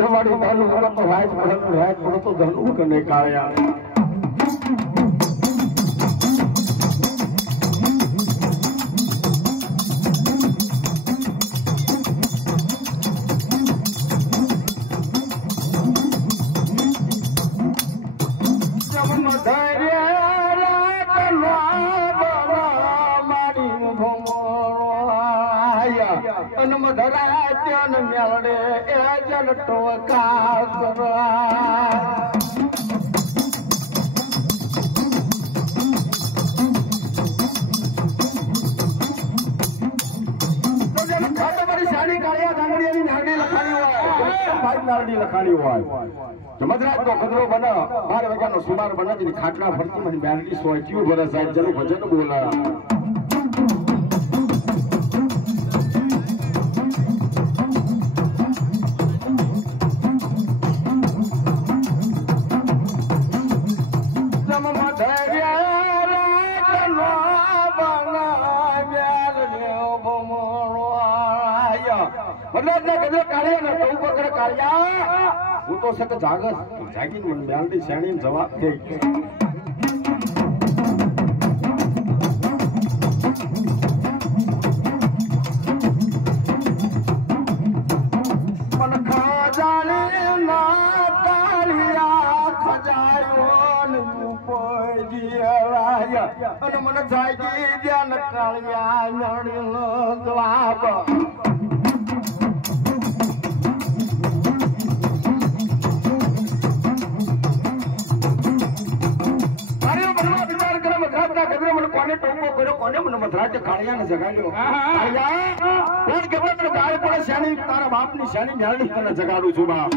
તમારી દારૂ વગર તો રાત પડે તો ધનુ કને કાળ્યા મેળડે એ જન ટોકા તમારી સાડી કાળિયા ડાંગડિયાની નારડી લખાણી હોય જમદરાજ નો ગદરો બને 12 વાગ્યાનો સુમાર બને જેની ખાટલા ફરતી મને બેરડી સોચ્યું ભરે સાહેબ જનું ભજન બોલા હું તો સક જાગીને મને બેલડી શેણી જવાબ દે મને ખજાલી ના કાળિયા ખજાયો ને ઉપજીયા અને મને જાગી ધ્યાન કાળિયા નડીનો જવાબ તારા બાપ ની શાની મેળવી તને જગાડું છું બાપ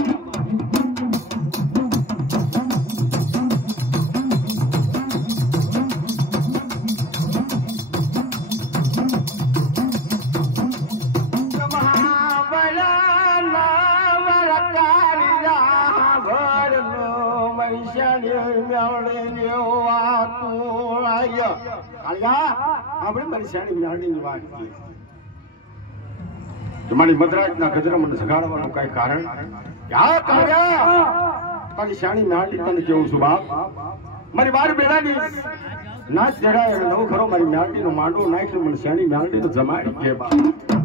આપણે મારી શાની મેળવીની વાત તમારી મદ્રાજના ગજરા મને જગાડવાનું કઈ કારણ તારી શાની મેળવી તને કેવું છું બાપ મારી બાર બેડાની નાચ જડાય નવો ખરો મારી મેળવી નો માંડવો નાખ્યો મને શાની મેળવી તો જમાડી કે બાપ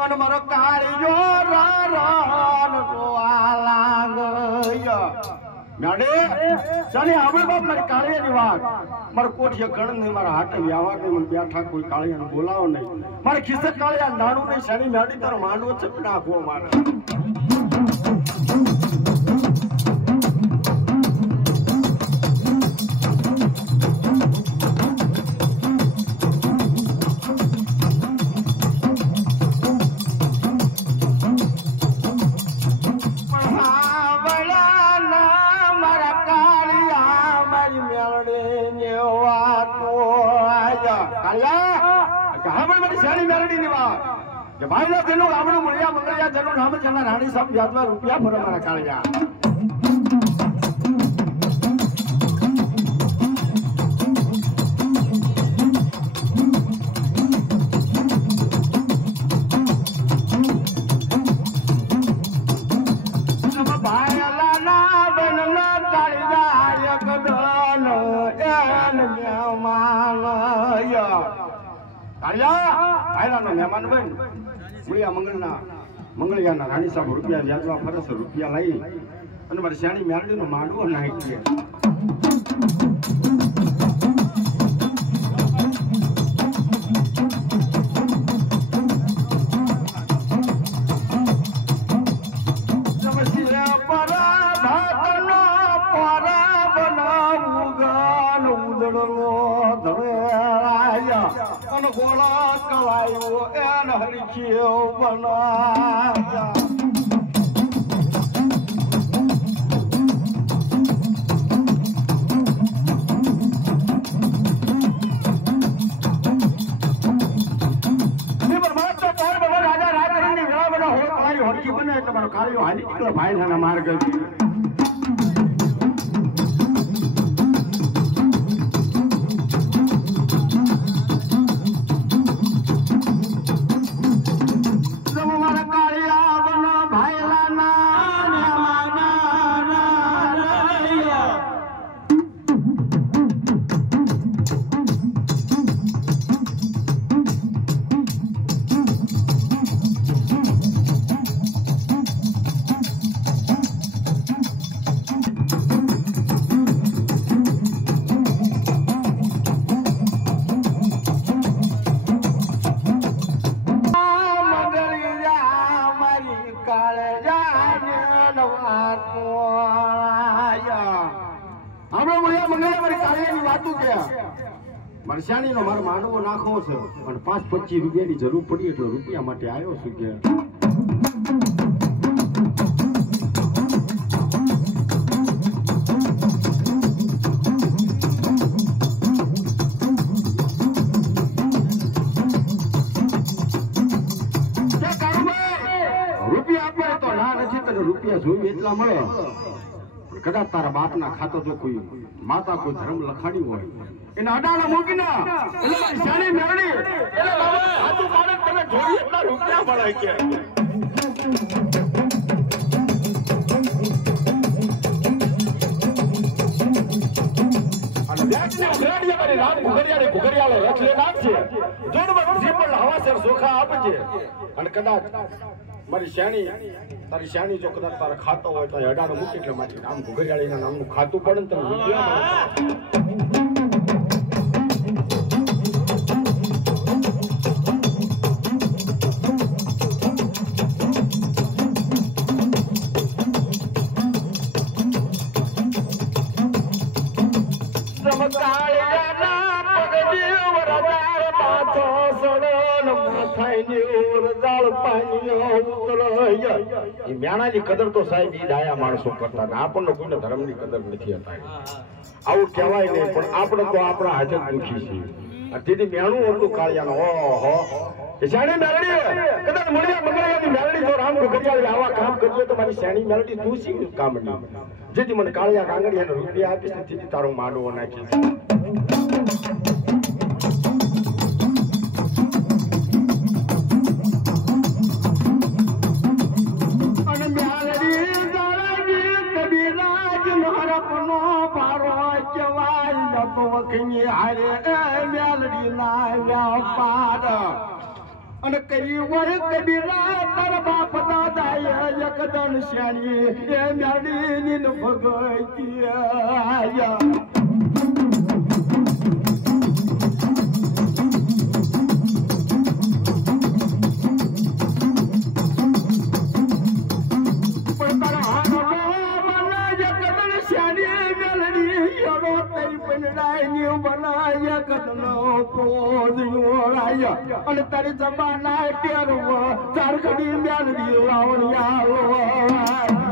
અને મારો કાળિયો રાન રોવા લાગ્યો નાડે ચાલે આપણે બાપ મારી કાળિયાની વાત મારો કોઠિયા ગણ નહીં મારા હાથે વ્યાવા નહીં મને બેઠા કોઈ કાળિયાને બોલાવો નહીં મારે ખિસ્સત કાળિયા નાનું નહીં શાની નાડી તારો માંડવો છે નાખવો મારે ભાઈ ના તેનું ગામડું મળ્યા મંગળિયા તેનું નામ ચલા રાણી સાહેબ યાદવા રૂપિયા ભરો મારા કાળિયા મહેમાન બન મંગળિયાના રાણી સાહેબ રૂપિયા વ્યાજવા ફરસ રૂપિયા લઈ અને મારી શાણી મેરડીનો માંડવો નાખી ગોળા કલાયો એન હરીખ્યો બનાયા રાજા હાલી નીકળો ભાઈ નાના માર્ગ મરસાણી નો મારો માંડવો નાખવો છે અને 5-25 રૂપિયાની જરૂર પડી એટલે રૂપિયા માટે આવ્યો છું કે રૂપિયા આપે તો ના નથી તને રૂપિયા જોઈએ એટલા મળે કદાચ તારા બાપના ખાતો જો કોઈ માતા કોઈ ધર્મ લખાડ્યું હોય એના અડાણા મૂકીને એટલે શાની મેરડી એટલે બાબા હાથું પાડે તમે જોઈ એટલા રૂપિયા મળે કે અને વ્યાજને ઉઘરાડિયા કરી રામ ઘુઘરિયાળો રખ લે નાખશે જોડમાં જીપલ હવાસર સોખા આપજે અને કદાચ મારી શાની તારી શાની જો કદાચ તારા ખાતો હોય તો અડાણો મૂકી એટલે મારી નામ ઘુઘરિયાળીના નામનું ખાતું પડે ને તો રૂપિયા મળે મ્યાણાની કદર તો સાહેબ ઈ ડાયા માણસો કરતા ને આપણને કોઈને ધર્મની કદર નથી હતા આવું કહેવાય નહીં પણ આપણે તો આપણા હાજર દુખી છીએ તેથી મેણું હતું કાળિયાનો ઓહો શાણી મેલડી કદાચ મળ્યા મંગળાની મેલડી તો રામ ઘુઘરિયાળી આવા કામ કરીએ તો મારી શાણી મેલડી તું શી કામની જેથી મને કાળિયા કાંગડિયાનો રૂપિયા આપીશ તેથી તારો માંડવો નાખીશ અને કરી વર કબીરા તારા બાપ દાદા એકદન શાની એ મેડી ની ભગતિયા અને તારી જમાના ટેરવો ચાર ઘડી મેળવી વાવણિયા